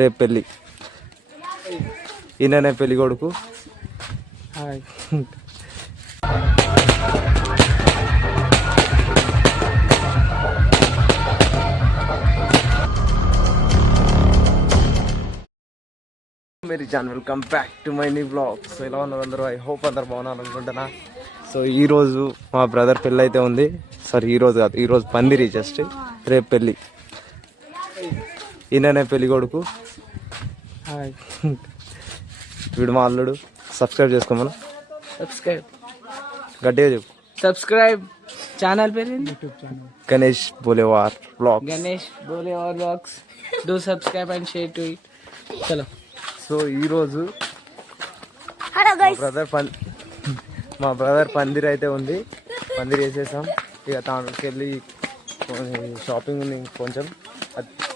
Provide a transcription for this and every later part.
రేపు పెళ్ళి. ఈయననే పెళ్ళి కొడుకు. Mary John, welcome back to my new blogs. ఎలా ఉన్నారు అందరూ? ఐ హోప్ అందరు బాగున్నారు అనుకుంటున్నా. సో ఈరోజు మా బ్రదర్ పెళ్ళి అయితే ఉంది. సారీ ఈరోజు కాదు, ఈరోజు పందిరి, జస్ట్ రేపు పెళ్ళి. ఈయననే పెళ్ళి కొడుకు. వీడు మా అల్లుడు. సబ్స్క్రైబ్ చేసుకోమను. సబ్స్క్రైబ్ గట్టిగా చెప్పు. సబ్స్క్రైబ్. ఛానల్ పేరు YouTube channel Ganesh Bolewar vlogs. Ganesh Bolewar vlogs. Do subscribe and share to it. చలో. సో ఈరోజు మా బ్రదర్ పందిరి అయితే ఉంది. పందిరి వేసేసాం. ఇక తానికి వెళ్ళి షాపింగ్ కొంచెం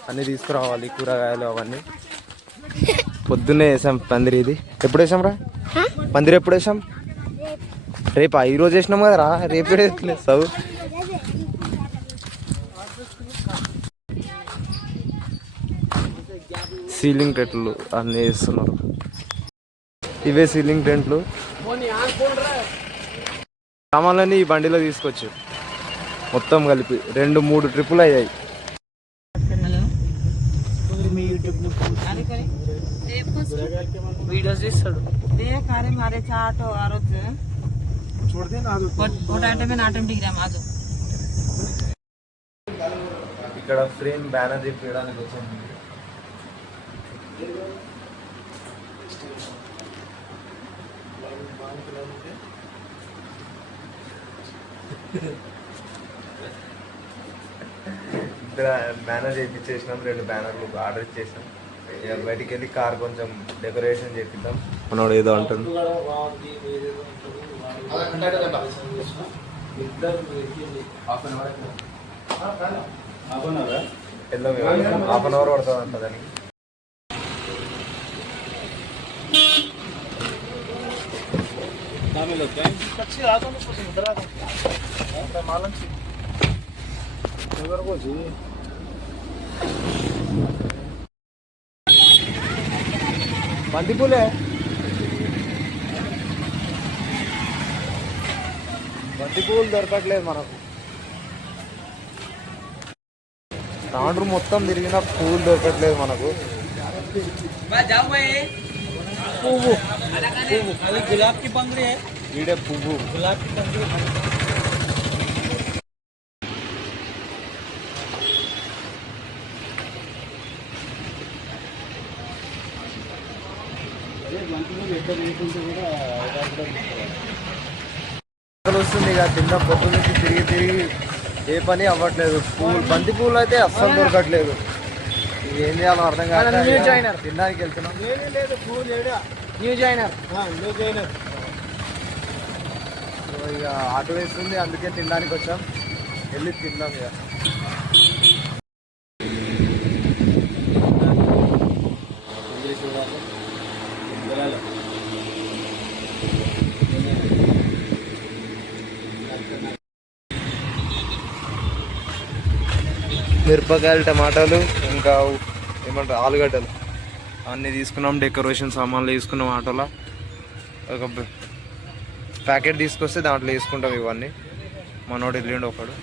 అన్నీ తీసుకురావాలి, కూరగాయలు అవన్నీ. పొద్దున్నే వేసాం పందిరి. ఇది ఎప్పుడు వేసాం రా పందిరి? ఎప్పుడు వేసాం? రేపా? ఈరోజు వేసినాం కదరా, రేపు వేస్తలేదు. సీలింగ్ టెంట్లు అన్నీ వేస్తున్నారు. ఇవే సీలింగ్ టెంట్లు. సామాన్లన్నీ ఈ బండిలో తీసుకొచ్చి మొత్తం కలిపి 2-3 ట్రిప్పులు అయ్యాయి. ఇక్కడ ఫ్రేమ్ బ్యానర్ చెప్పడానికి వచ్చాము. ఇక్కడ బ్యానర్ చేయించేసినాం. 2 బ్యానర్లు ఆర్డర్ ఇచ్చేసాం. బయటికి వెళ్ళి కార్ కొంచెం డెకరేషన్ చేపిద్దాం. మనోడు ఏదో అంటుంది. హాఫ్ అన్ అవర్ పడుతుంది అంట దానికి. బంతిపూలే బంతిపూలు దొరకట్లేదు మనకు. తాండ్రు మొత్తం తిరిగిన పూలు దొరకట్లేదు మనకు. పువ్వు గులాబ్ కి పందిరి, ఈడే పువ్వు గులాబ్ కి పందిరి. వస్తుంది ఇక తిన్న పొద్దు నుంచి తిరిగి ఏ పని అవ్వట్లేదు. బంతి పూలు అయితే అస్సలు దొరకట్లేదు. ఏం చేయాలో అర్థం కాదు. తినడానికి వెళ్తున్నాం. ఇక ఆటో వేస్తుంది, అందుకే తినడానికి వచ్చాం. వెళ్ళి తిందాం ఇక. మిరపకాయలు, టమాటాలు, ఇంకా ఏమంటారు ఆలుగడ్డలు అన్నీ తీసుకున్నాం. డెకరేషన్ సామాన్లు తీసుకున్నాం. ఆటోలో ఒక ప్యాకెట్ తీసుకొస్తే దాంట్లో వేసుకుంటాం ఇవన్నీ. మనోడు వెళ్ళిండు ఒకడు.